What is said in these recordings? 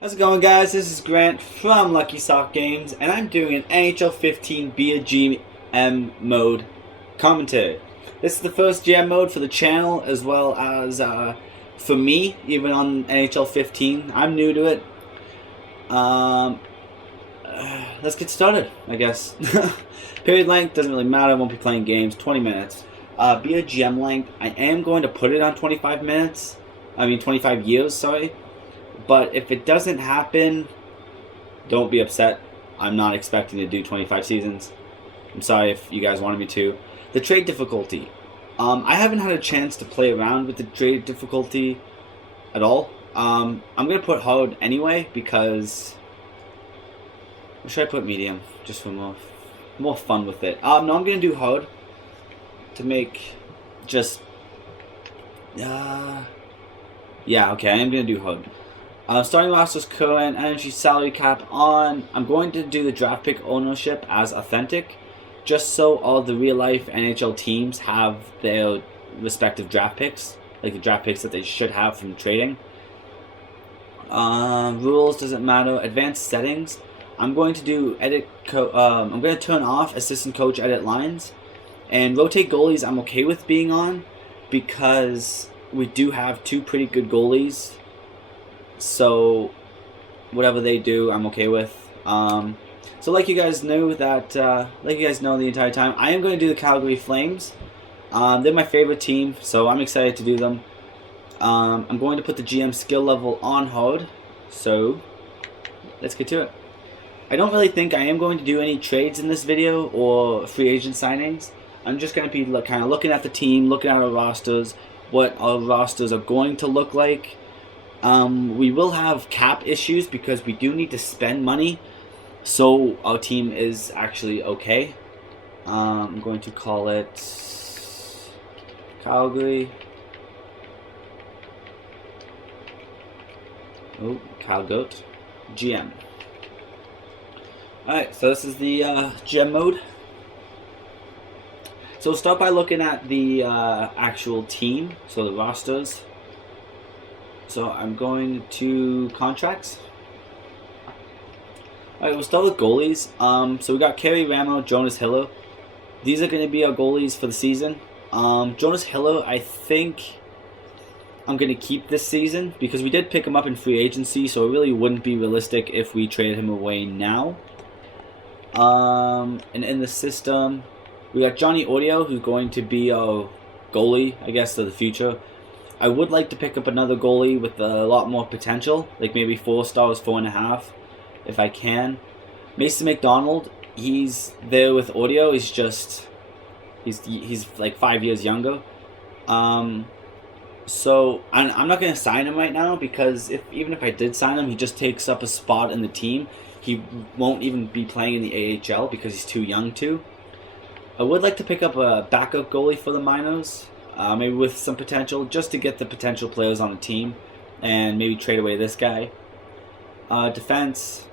How's it going, guys? This is Grant from Lucky Sock Games, and I'm doing an NHL 15 via GM mode commentary. This is the first GM mode for the channel, as well as for me, even on NHL 15. I'm new to it. Let's get started, I guess. Period length doesn't really matter. I won't be playing games. 20 minutes. Via GM length, I am going to put it on 25 minutes. 25 years, sorry. But if it doesn't happen, don't be upset. I'm not expecting to do 25 seasons. I'm sorry if you guys wanted me to. The trade difficulty. I haven't had a chance to play around with the trade difficulty at all. I'm going to put hard anyway because... Or should I put medium? Just for more fun with it. No, I'm going to do hard to make just... yeah, okay, I am going to do hard. Starting roster's current energy salary cap on. I'm going to do the draft pick ownership as authentic, just so all the real life NHL teams have their respective draft picks, like the draft picks that they should have from trading. Rules doesn't matter. Advanced settings. I'm going to do I'm going to turn off assistant coach edit lines, and rotate goalies. I'm okay with being on because we do have two pretty good goalies. So, whatever they do, I'm okay with. So, like you guys know the entire time, I am going to do the Calgary Flames. They're my favorite team, so I'm excited to do them. I'm going to put the GM skill level on hard. So, let's get to it. I don't really think I am going to do any trades in this video or free agent signings. I'm just going to be kind of looking at the team, looking at our rosters, what our rosters are going to look like. We will have cap issues because we do need to spend money, so our team is actually okay. I'm going to call it Calgary. Oh, Calgoat. GM. Alright, so this is the GM mode. So we'll start by looking at the actual team, so the rosters. So I'm going to contracts. Alright, we'll start with goalies. So we got Kerry Ramo, Jonas Hiller. These are going to be our goalies for the season. Jonas Hiller, I think I'm going to keep this season because we did pick him up in free agency, so it really wouldn't be realistic if we traded him away now. And in the system, we got Johnny Audio, who's going to be our goalie, I guess, of the future. I would like to pick up another goalie with a lot more potential, like maybe 4 stars, 4.5, if I can. Mason McDonald, he's there with Audio. He's just, he's like 5 years younger. So I'm not going to sign him right now because even if I did sign him, he just takes up a spot in the team. He won't even be playing in the AHL because he's too young to. I would like to pick up a backup goalie for the minors. Maybe with some potential, just to get the potential players on the team, and maybe trade away this guy. Defense,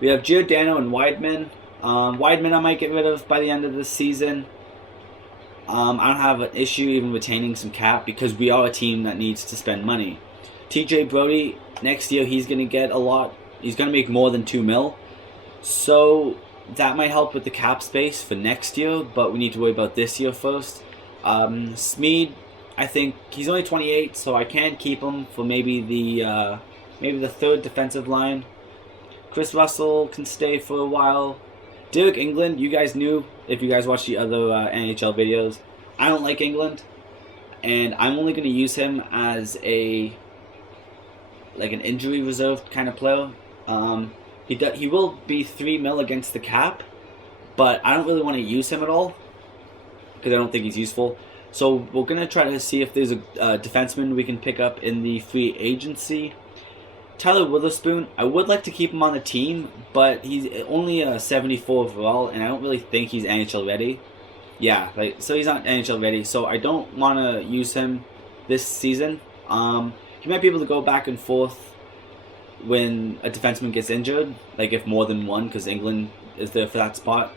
we have Giordano and Weidman. Weidman I might get rid of by the end of this season. I don't have an issue even retaining some cap because we are a team that needs to spend money. TJ Brody, next year he's going to get a lot. He's going to make more than $2 million. So that might help with the cap space for next year, but we need to worry about this year first. Smeed, I think he's only 28, so I can keep him for maybe the third defensive line. Chris Russell can stay for a while. Derek England, you guys knew if you guys watched the other NHL videos. I don't like England, and I'm only going to use him as an injury reserve kind of player. He will be $3 million against the cap, but I don't really want to use him at all because I don't think he's useful. So we're going to try to see if there's a defenseman we can pick up in the free agency. Tyler Witherspoon, I would like to keep him on the team, but he's only a 74 overall, and I don't really think he's NHL ready. Yeah, so he's not NHL ready, so I don't want to use him this season. He might be able to go back and forth when a defenseman gets injured, like if more than one, because England is there for that spot.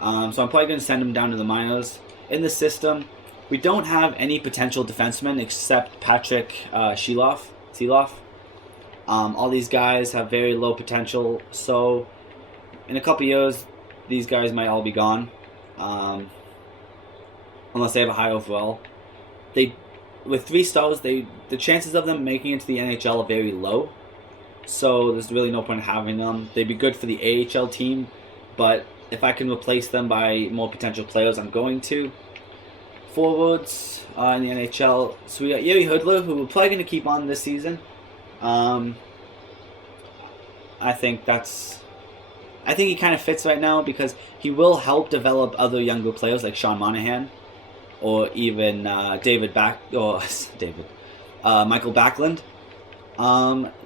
So I'm probably going to send him down to the minors. In the system, we don't have any potential defensemen except Patrick Seeloff. All these guys have very low potential, so in a couple years, these guys might all be gone, unless they have a high overall. With 3 stars, the chances of them making it to the NHL are very low, so there's really no point in having them. They'd be good for the AHL team, but if I can replace them by more potential players, I'm going to. Forwards in the NHL, so we got Yuri Hoodler, who we're probably going to keep on this season. I think he kind of fits right now because he will help develop other younger players like Sean Monahan, or even Michael Backlund.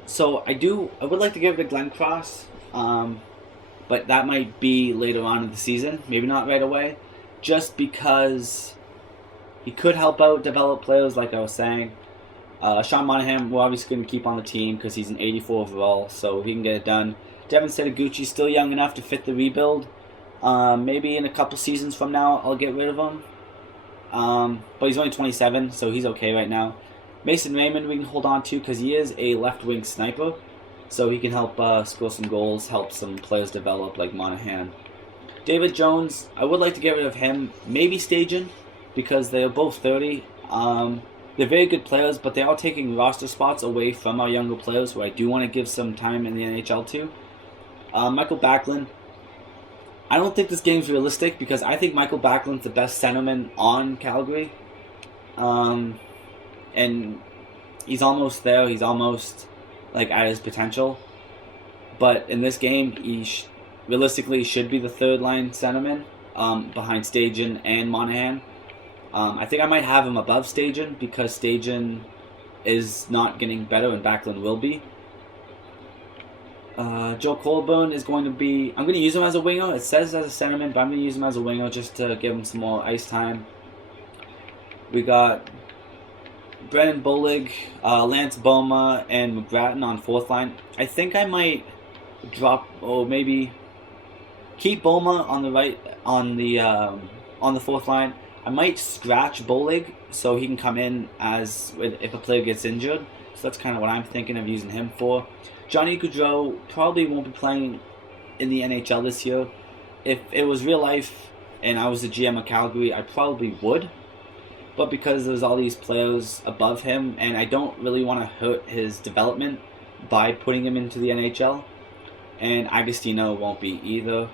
So I would like to give it to Glenn Cross, but that might be later on in the season, maybe not right away, just because he could help out develop players, like I was saying. Sean Monahan, we're obviously going to keep on the team because he's an 84 overall, so he can get it done. Devin Setaguchi's still young enough to fit the rebuild. Maybe in a couple seasons from now, I'll get rid of him. But he's only 27, so he's okay right now. Mason Raymond we can hold on to because he is a left-wing sniper, so he can help score some goals, help some players develop like Monahan. David Jones, I would like to get rid of him. Maybe Stajan, because they are both 30. They're very good players, but they are taking roster spots away from our younger players who I do want to give some time in the NHL to. Michael Backlund, I don't think this game's realistic because I think Michael Backlund's the best centerman on Calgary. And he's almost there. He's almost like at his potential. But in this game, he realistically should be the third-line centerman behind Stajan and Monahan. I think I might have him above Stajan because Stajan is not getting better and Backlund will be. Joe Colburn is going to be... I'm going to use him as a winger. It says as a centerman, but I'm going to use him as a winger just to give him some more ice time. We got Brennan Bolig, Lance Boma, and McGrattan on 4th line. I think I might drop, or maybe keep Boma on the right, on the 4th line. I might scratch Bolig so he can come in if a player gets injured. So that's kind of what I'm thinking of using him for. Johnny Gaudreau probably won't be playing in the NHL this year. If it was real life and I was the GM of Calgary, I probably would. But because there's all these players above him, and I don't really want to hurt his development by putting him into the NHL, and Agostino won't be either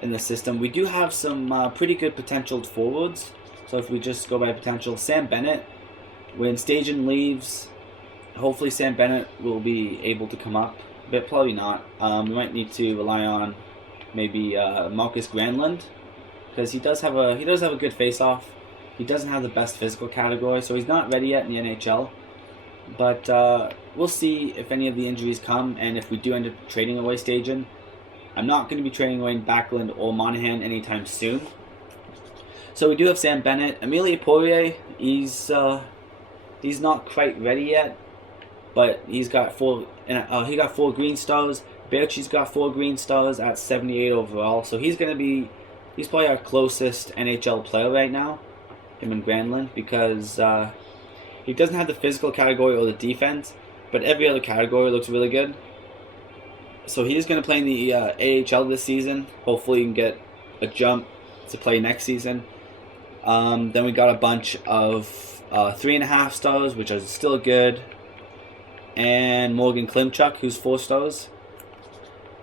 in the system. We do have some pretty good potential forwards. So if we just go by potential, Sam Bennett, when Stajan leaves, hopefully Sam Bennett will be able to come up, but probably not. We might need to rely on maybe Marcus Granlund, because he does have a good face-off. He doesn't have the best physical category, so he's not ready yet in the NHL. But we'll see if any of the injuries come, and if we do end up trading away Stajan. I'm not going to be trading away Backlund or Monahan anytime soon. So we do have Sam Bennett. Emilie Poirier, he's not quite ready yet, but he's got 4 green stars. Berchi's got 4 green stars at 78 overall. So he's probably our closest NHL player right now, him and Granlund, because he doesn't have the physical category or the defense, but every other category looks really good. So he's going to play in the AHL this season. Hopefully he can get a jump to play next season. Then we got a bunch of 3.5 stars, which are still good. And Morgan Klimchuk, who's 4 stars.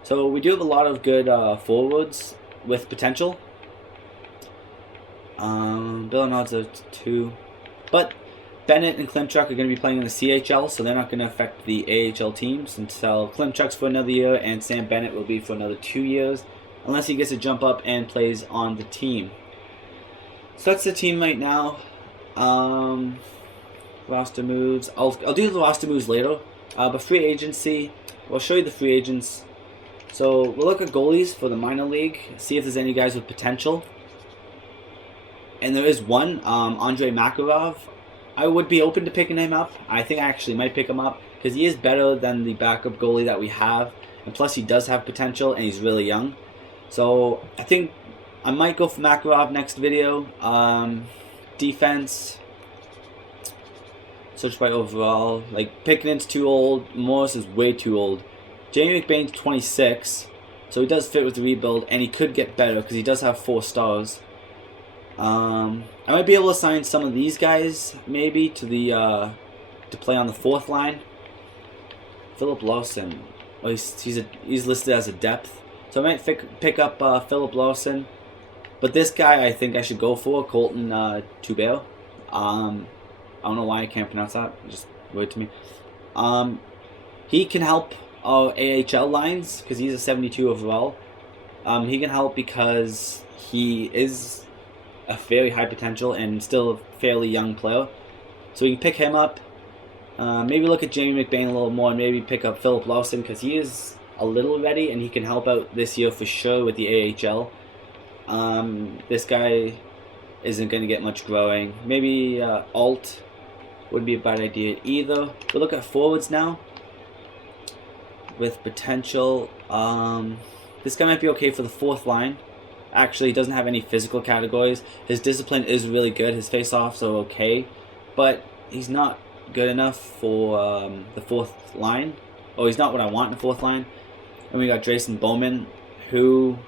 So we do have a lot of good forwards with potential. Billinard's a 2. But Bennett and Klimchuk are going to be playing in the CHL, so they're not going to affect the AHL teams until Klimchuk's for another year, and Sam Bennett will be for another 2 years, unless he gets a jump up and plays on the team. So that's the team right now. Roster moves. I'll do the roster moves later. But free agency, I'll show you the free agents. So we'll look at goalies for the minor league, see if there's any guys with potential. And there is one, Andrei Makarov. I would be open to picking him up. I think I actually might pick him up because he is better than the backup goalie that we have. And plus he does have potential and he's really young. So I think I might go for Makarov next video. Defense. Search by overall. Like, Pickett's too old. Morris is way too old. Jamie McBain's 26, so he does fit with the rebuild, and he could get better because he does have 4 stars. I might be able to assign some of these guys maybe to the to play on the 4th line. Philip Lawson. Oh, he's listed as a depth, so I might pick up Philip Lawson. But this guy, I think I should go for Colton Tubeo. I don't know why I can't pronounce that. Just weird to me. He can help our AHL lines because he's a 72 overall. He can help because he is a very high potential and still a fairly young player. So we can pick him up. Maybe look at Jamie McBain a little more and maybe pick up Philip Lawson because he is a little ready and he can help out this year for sure with the AHL. This guy isn't going to get much growing. Maybe Alt wouldn't be a bad idea either. We'll look at forwards now with potential. This guy might be okay for the 4th line. Actually, he doesn't have any physical categories. His discipline is really good. His face-offs are okay, but he's not good enough for the 4th line. Oh, he's not what I want in the 4th line. And we got Drayson Bowman, who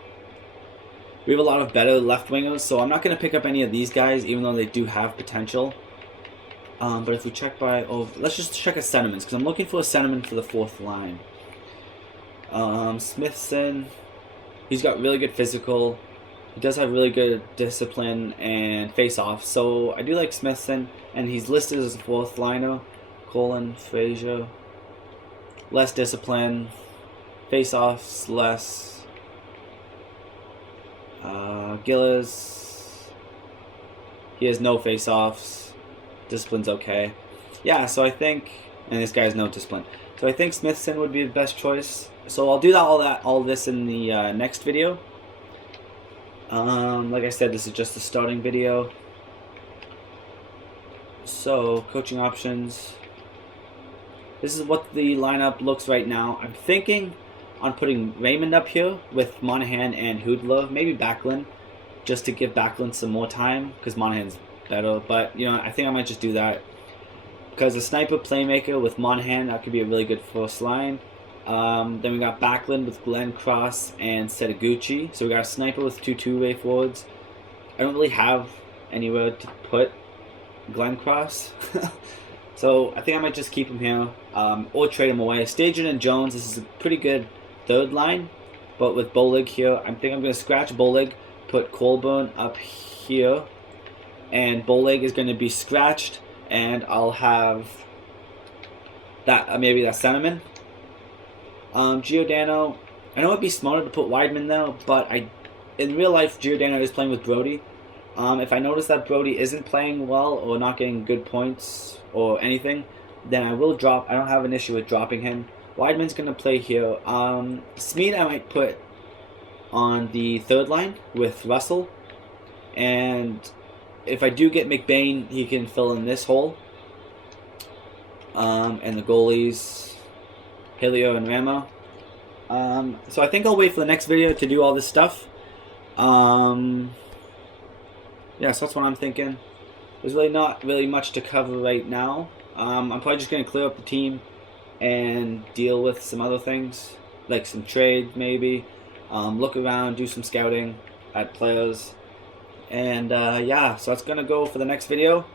we have a lot of better left wingers, so I'm not going to pick up any of these guys, even though they do have potential. But if we check by, let's just check at sentiments, because I'm looking for a sentiment for the 4th line. Smithson, he's got really good physical. He does have really good discipline and face-off, so I do like Smithson, and he's listed as a 4th liner. Colin Fraser, less discipline, face-offs less. Gillis, he has no face-offs. Discipline's okay. Yeah, so I think, and this guy has no discipline. So I think Smithson would be the best choice. So I'll do all this in the next video. Like I said, this is just a starting video. So coaching options. This is what the lineup looks right now. I'm thinking on putting Raymond up here with Monahan and Hoodler, maybe Backlund, just to give Backlund some more time because Monahan's better. But you know, I think I might just do that because a sniper playmaker with Monahan, that could be a really good first line. Then we got Backlund with Glenn Cross and Setaguchi. So we got a sniper with 2 two-way forwards. I don't really have anywhere to put Glenn Cross. So I think I might just keep him here or trade him away. Stajan and Jones, this is a pretty good 3rd line. But with Bolig here, I think I'm going to scratch Bolig, put Colburn up here. And Bolig is going to be scratched. And I'll have that maybe that Sentiment. Giordano, I know it'd be smarter to put Weidman there, but in real life, Giordano is playing with Brody. If I notice that Brody isn't playing well or not getting good points or anything, then I will drop. I don't have an issue with dropping him. Weidman's going to play here. Smeed I might put on the 3rd line with Russell. And if I do get McBain, he can fill in this hole. And the goalies, Helio and Ramo. So I think I'll wait for the next video to do all this stuff. Yeah, so that's what I'm thinking. There's really not really much to cover right now. I'm probably just going to clear up the team and deal with some other things, like some trade maybe. Look around, do some scouting at players. And yeah, so that's going to go for the next video.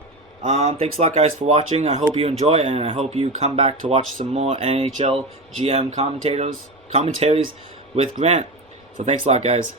Thanks a lot, guys, for watching. I hope you enjoy, and I hope you come back to watch some more NHL GM commentaries with Grant. So thanks a lot, guys.